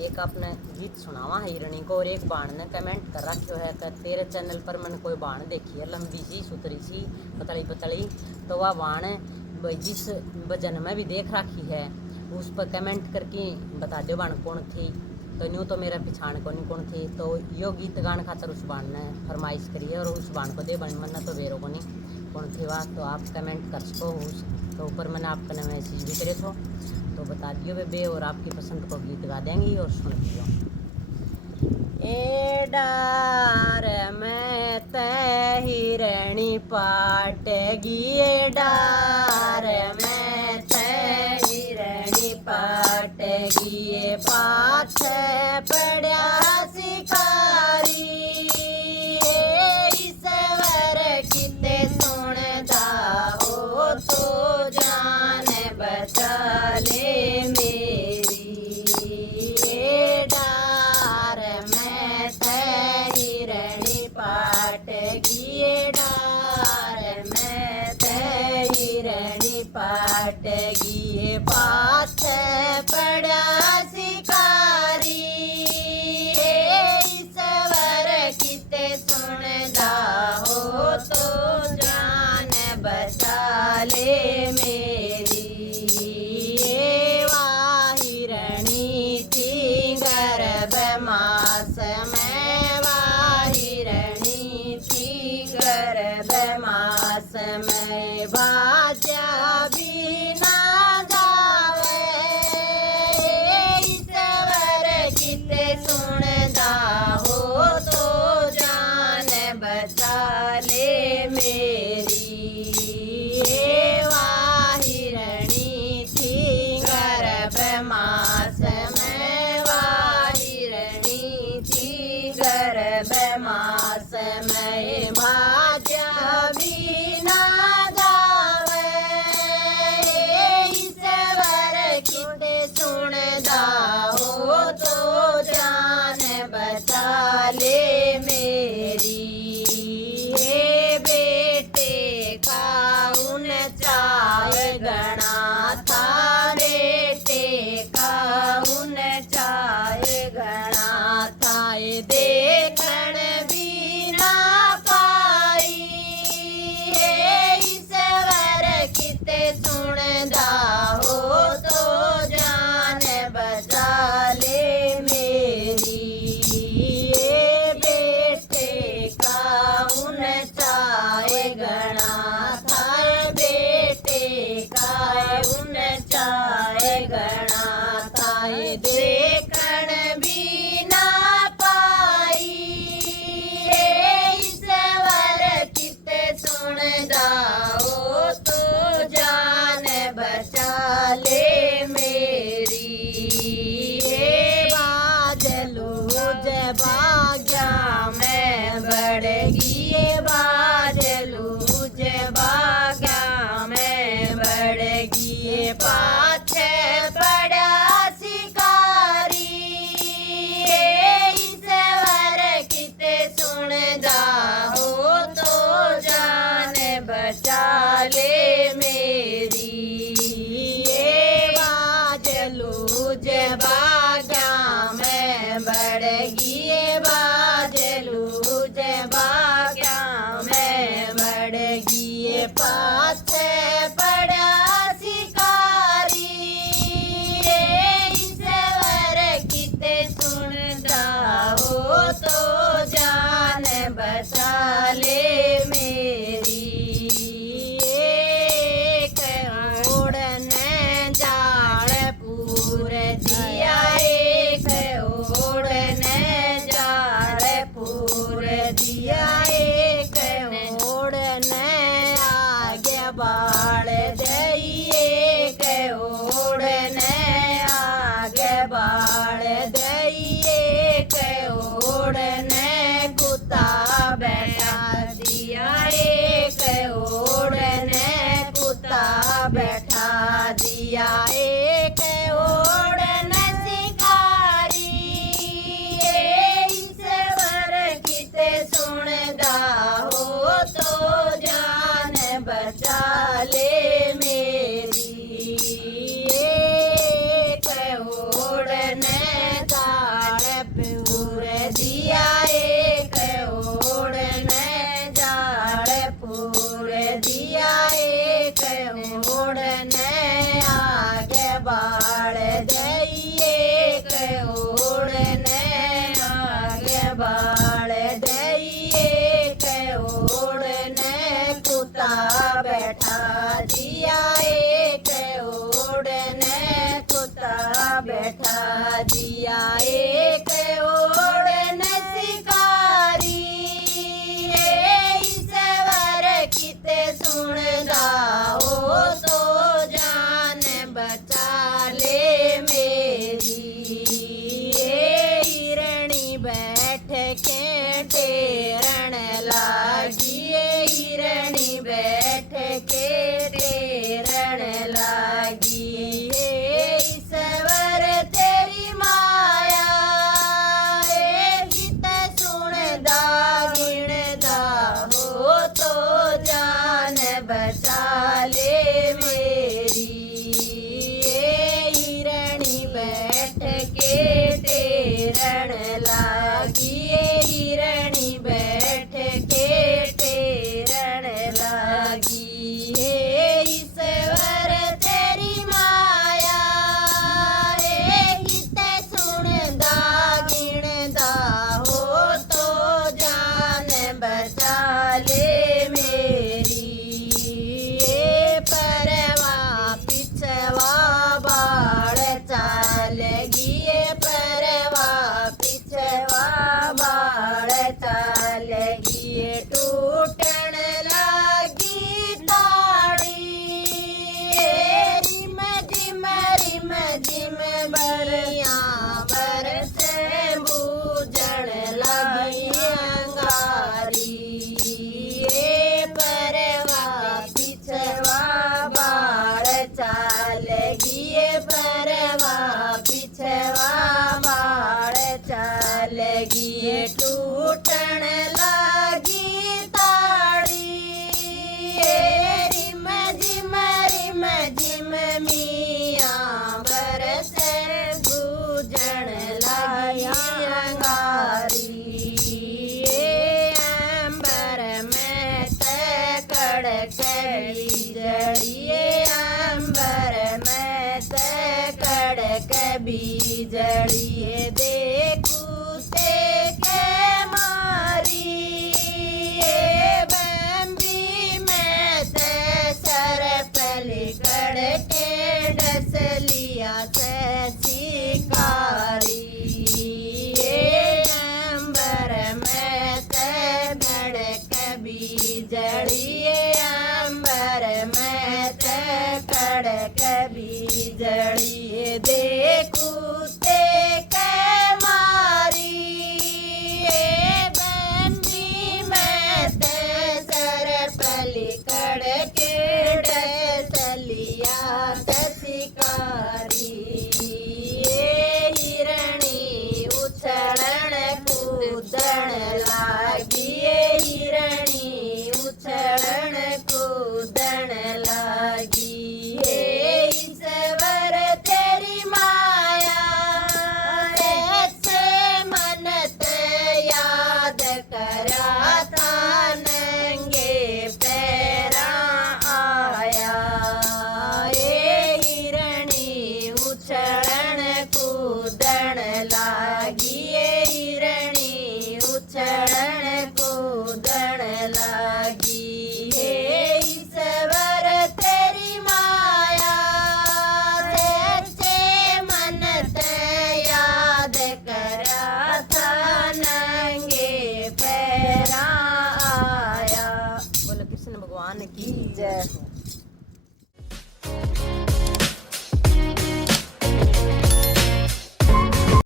एक आपने गीत सुनावा है हिरणी को, और एक बाण ने कमेंट कर रखो है कि तेरे चैनल पर मैंने कोई बाण देखी है लंबी सी सुतरी सी पतली पतली, तो वह बाण जिस वजन में भी देख रखी है उस पर कमेंट करके बता दो बाण कौन थी। तो न्यू तो मेरा पिछाण को नहीं कौन थी, तो यो गीत गान खातर उस बाण ने फरमाइश करी है, और उस बाण को दे बन मन तो बेरो को नहीं कौन थी वह, तो आप कमेंट कर सको उस तो ऊपर मैंने आपका मैसेज भी करे थो, तो बता दियो बेबे, और आपकी पसंद को गीत गा देंगी और सुन लियो। ए डार में ते हिरणी पाटेगी, ए डार में ते हिरणी पाटेगी, ये पाछे पड़ा शिकारी, ईश्वर किते सुनदा हो तो जान बचा ले मेरी, ये डार में ते हिरणी पाटेगी, ये डार में ते हिरणी पाटेगी, ये पाछे पड़ा शिकारी, ईश्वर किते सुनदा हो तो जान बचा ले मेरी, ये वाहिरणी थी गर्भ मास में, वाहिरणी थी गर्भ मास में, बाजा भी ना जावे, ईश्वर किते सुनदा हो तो जान बचा ले मेरी, ये वाहिरणी थी गर्भ मास में, वाहिरणी थी गर्भ मास में, भाजा भी ना जावे, ईश्वर किते सुनदा हो तो जान बचा ले मेरी, ये बेटे का ऊंचाई गणा था, बेटे का ऊंचाई गणा था, ये देखण भी ना पाई, हे ईश्वर किते सुनदा हो तो जान बचा ले मेरी, ये बेटे का ऊंचाई गणा था, बेटे का ऊंचाई गणा था, ये देखण भी ना पाई, हे ईश्वर किते सुनदा हो तो जान बचा ले मेरी, हे बाजलू जय बाग्या में बढ़गी, ये बाजलू जय बाग्या में बढ़गी, ये पाछे पड़ा शिकारी, ईश्वर किते सुनदा हो तो जान बचा ले मेरी, ये बाजलू जय बाग्या में बढ़गी, ये बाजलू जय बाग्या में बढ़गी, ये पाछे पड़ा शिकारी, ईश्वर किते सुनदा हो तो जान बचा ले मेरी, एक ओढ़ने जाड़ पूर दिया, एक ओढ़ने जाड़ पूर दिया, एक ओढ़ने आगे बाढ़ दई, एक ओढ़ने आगे बाढ़ दई, एक ओढ़ने कुत्ता बैठा दिया, एक ओढ़ने कुत्ता बैठा दिया, एक ओढ़ने शिकारी, ईश्वर किते सुनदा हो तो जान बचा ले मेरी, एक ओढ़ने का बैठा जिया एक ओढ़ने कुत्ता बैठा जिया एक ओढ़ने शिकारी ईश्वर किते सुनदा हो तो जान बचा ले मेरी हिरणी बैठ के टेरण लागी हिरणी बैठ के टेरण लागी ईश्वर तेरी माया गीत सुनदा गिणदा हो तो जान बचा ले मेरी हिरणी बैठ के टेरण लागी हिरणी बैठ के टेरण लागी ईश्वर तेरी माया गीत सुनदा गिणदा हो तो जान बचा ले मेरी परवा पिछवा बाड़ चाल गिए परवा पिछवा बाड़ चाल गिए टूटन लागी ताड़ी रिम जिम बरिया बरसे बूझण लागी अंगारी परवा पिछवा बाड़ चाल गिए परवा पिछवा बाड़ चाल गिए टूटन लागी ताड़ी रिम जिम मिया बरसे बूझण लागी अंगारी अंबर में ते कड़क बीजड़िए अंबर में ते कड़क बीजड़िए देखू ते के मारी बम्बी में ते सर पली कड़के डस लिया से शिकारी अंबर में ते कड़क बीजड़िए अंबर में ते कड़क बीजड़िए देखू ते के मारी बंदी में ते सर पली कड़के डसलिया शिकारी हिरणी उछळण कूदण लागी हिरणी उछळण कूदण लागी ईश्वर तेरी माया ऐसे मन ते याद करा था नंगे पैरा आया हिरणी उछळण कूदण लागी हिरणी उछळण कूदण लागी ईश्वर तेरी माया सच्चे मन ते याद करा था नंगे पैरा आया। बोलो कृष्ण भगवान की जय।